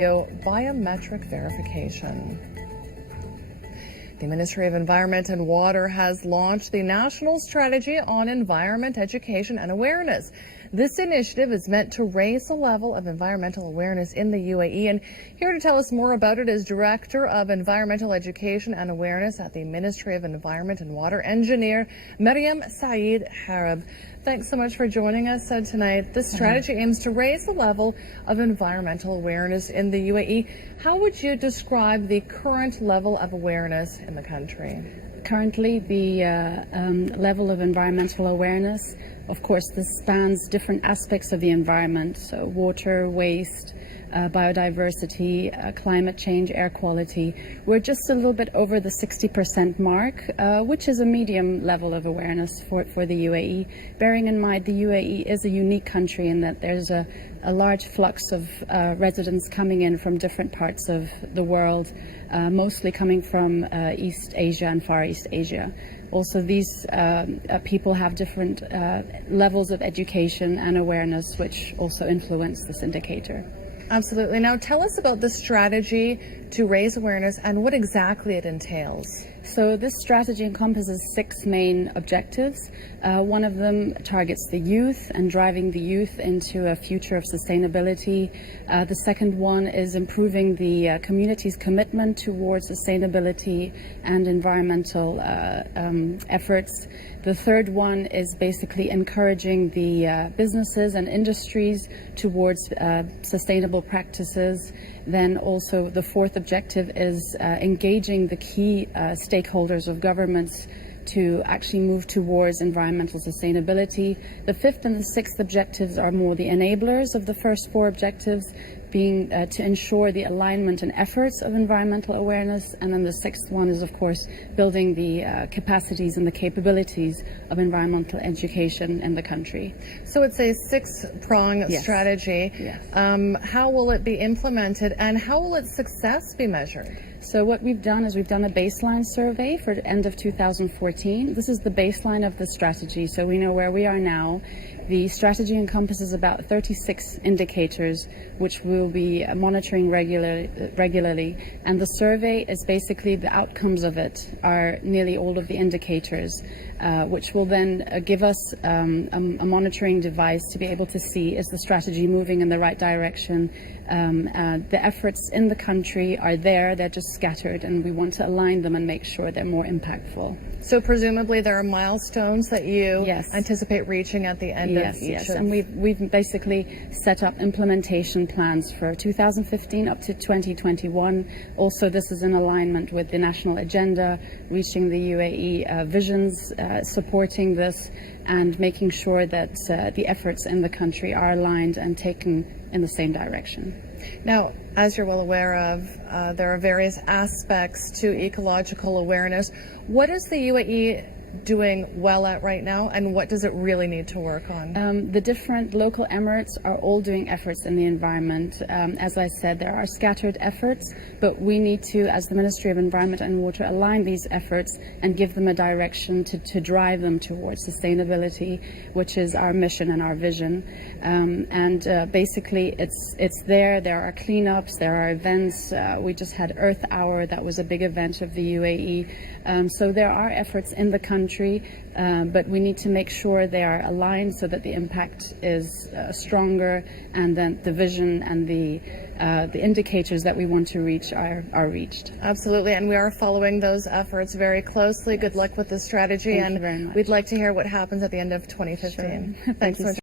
Biometric verification. The Ministry of Environment and Water has launched the National Strategy on Environment Education and Awareness. This initiative is meant to raise the level of environmental awareness in the UAE. And here to tell us more about it is Director of Environmental Education and Awareness at the Ministry of Environment and Water, Engineer Mariam-Hareb-Strategy2015. Thanks so much for joining us tonight. This strategy aims to raise the level of environmental awareness in the UAE. How would you describe the current level of awareness in the country? Currently, the level of environmental awareness, of course, this spans different aspects of the environment, so water, waste, biodiversity, climate change, air quality. We're just a little bit over the 60% mark, which is a medium level of awareness for the UAE. Bearing in mind the UAE is a unique country in that there's a large flux of residents coming in from different parts of the world, mostly coming from East Asia and Far East Asia. Also, these people have different levels of education and awareness, which also influence this indicator. Absolutely. Now tell us about the strategy to raise awareness and what exactly it entails. So this strategy encompasses 6 main objectives. One of them targets the youth and driving the youth into a future of sustainability. The second one is improving the community's commitment towards sustainability and environmental efforts. The third one is basically encouraging the businesses and industries towards sustainable practices. Then also the fourth objective is engaging the key stakeholders of governments to actually move towards environmental sustainability. The fifth and the sixth objectives are more the enablers of the first 4 objectives, being to ensure the alignment and efforts of environmental awareness. And then the sixth one is, of course, building the capacities and the capabilities of environmental education in the country. So it's a 6-prong strategy. Yes. How will it be implemented and how will its success be measured? So what we've done is we've done a baseline survey for the end of 2014. This is the baseline of the strategy, so we know where we are now. The strategy encompasses about 36 indicators, which we'll be monitoring regularly. And the survey is basically the outcomes of it are nearly all of the indicators, which will then give us a monitoring device to be able to see, is the strategy moving in the right direction? The efforts in the country are there, they're just scattered, and we want to align them and make sure they're more impactful. So presumably there are milestones that you anticipate reaching at the end of each. Yes, and we've basically set up implementation plans for 2015 up to 2021. Also, this is in alignment with the national agenda, reaching the UAE visions, supporting this, and making sure that the efforts in the country are aligned and taken in the same direction. Now, as you're well aware of, there are various aspects to ecological awareness. What is the UAE doing well at right now, and what does it really need to work on? The different local emirates are all doing efforts in the environment. As I said, there are scattered efforts, but we need to, as the Ministry of Environment and Water, align these efforts and give them a direction to drive them towards sustainability, which is our mission and our vision. Basically, it's there. There are cleanups, there are events. We just had Earth Hour, that was a big event of the UAE. So there are efforts in the country, but we need to make sure they are aligned so that the impact is stronger, and then the vision and the indicators that we want to reach are reached. Absolutely, and we are following those efforts very closely. Good luck with the strategy. Thank you very much. We'd like to hear what happens at the end of 2015. Sure. Thank you.